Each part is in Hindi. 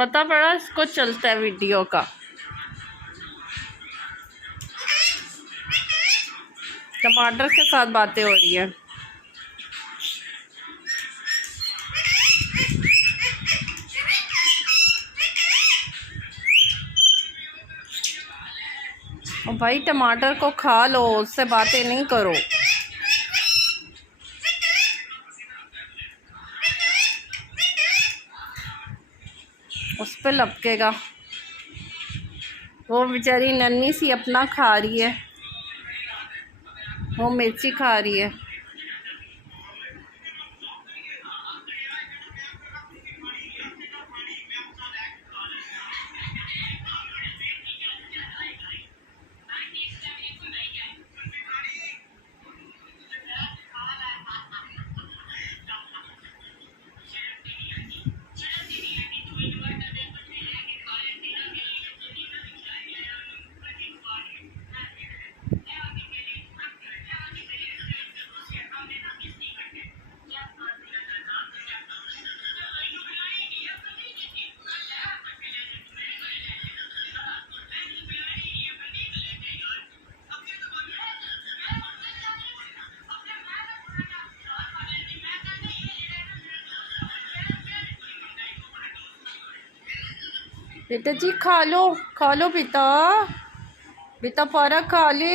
पता पड़ा इसको चलता है वीडियो का। टमाटर के साथ बातें हो रही है। भाई टमाटर को खा लो, उससे बातें नहीं करो। उस पे लपकेगा। वो बेचारी नन्ही सी अपना खा रही है, वो मिर्ची खा रही है। बेटा जी खा लो बेटा, बेटा पारा खा ले।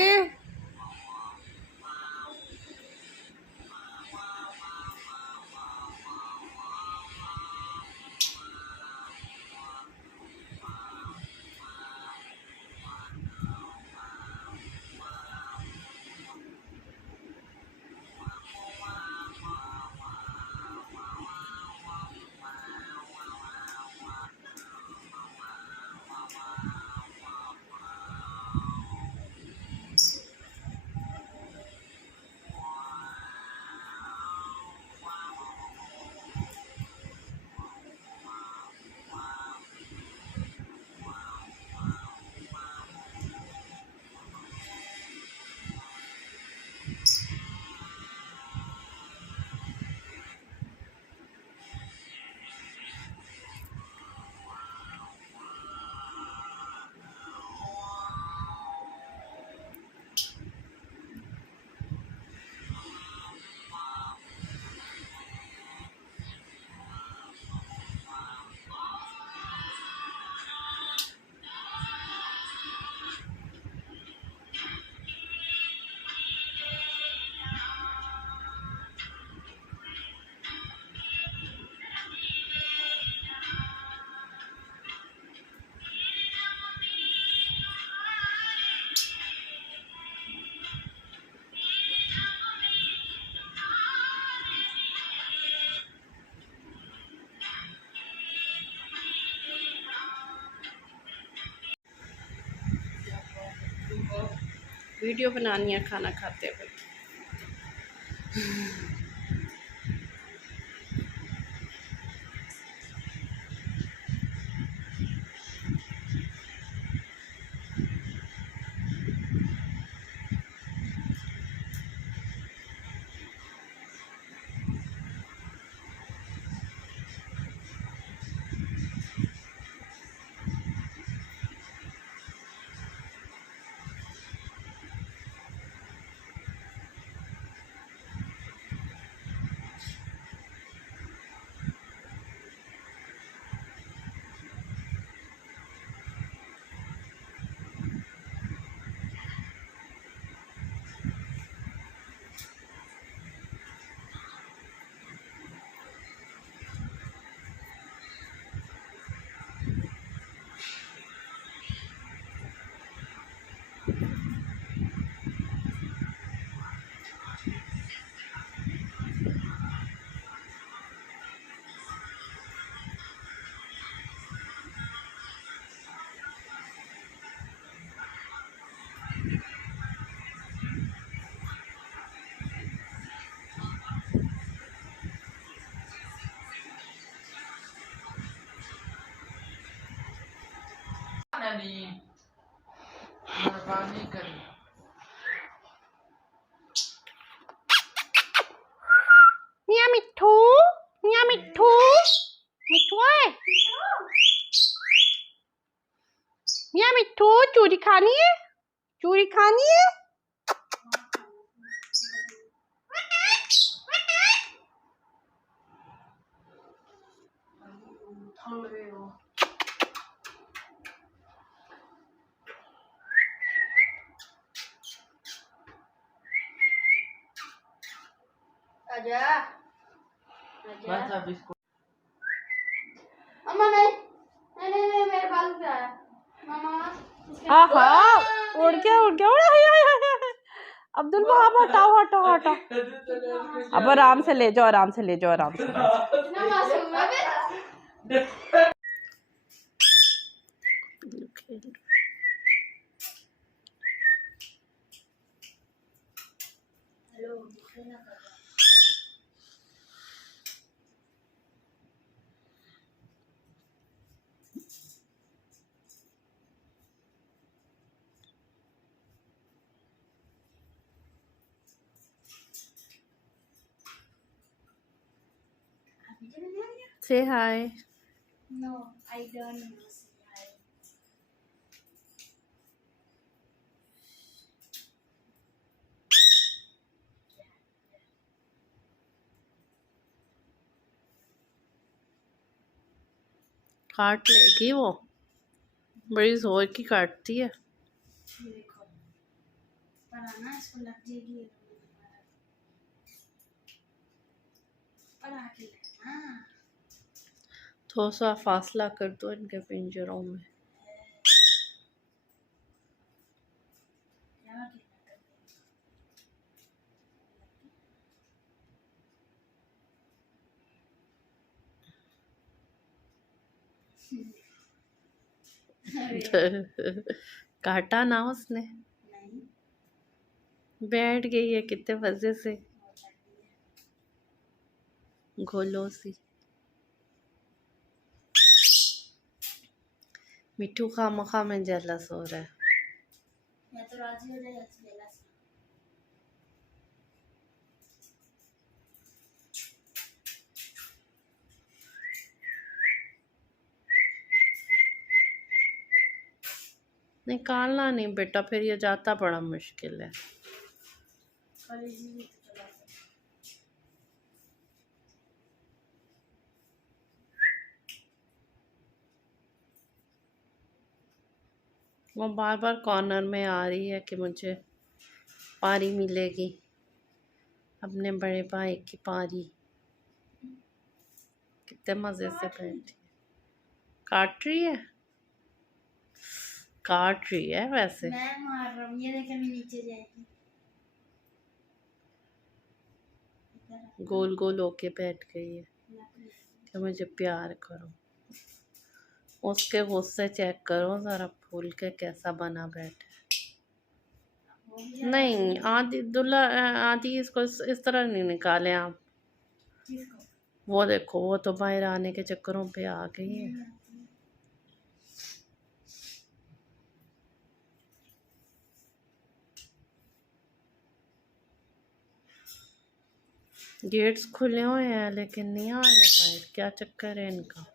वीडियो बनानी है खाना खाते हुए। मिया मिट्ठू, मिया मिट्ठू, मिट्ठू आए। या मिट्टू चूरी खानी है, चूरी खानी है। आजा आजा बिस्कुट। अम्मा नहीं नहीं नहीं नहीं मेरे बाल पे आया मामा। आहा उड़ गया अब्दुल वहाब हटाओ हटाओ हटाओ। अब आराम से ले जाओ, आराम से ले जाओ, आराम से। इतना मासूम है बेटा। Hello Say hi. No, I don't know. काट लेगी वो, बड़ी जोर की काटती है। देखो पर आना इसको लग जाएगी पर आके लगना। थोड़ा सा फासला कर दो इनके पिंजरों में। काटा ना उसने, नहीं बैठ गई है कितने मजे से गोलों सी। मिट्टू खामखा में जेलस हो रहा है। मैं तो राजी हो जाए अच्छी लेला से। निकालना नहीं बेटा, फिर ये जाता बड़ा मुश्किल है। कॉलेज में तो चला सकते। वो बार बार कॉर्नर में आ रही है कि मुझे पारी मिलेगी, अपने बड़े भाई की पारी। कितने मज़े से बैठी, काट रही है, काट रही है वैसे। मैं मार रहा हूँ, ये देखे मैं नीचे जाएगी। गोल गोल होके बैठ गई है कि मुझे प्यार करो। उसके गुस्से चेक करो ज़रा, फूल के कैसा बना बैठा है। नहीं आदि दुल्हा आदि इसको इस तरह नहीं निकाले आप। वो देखो वो तो बाहर आने के चक्करों पे आ गई है। गेट्स खुले हुए हैं लेकिन नहीं आ रहे बाहर, क्या चक्कर है इनका।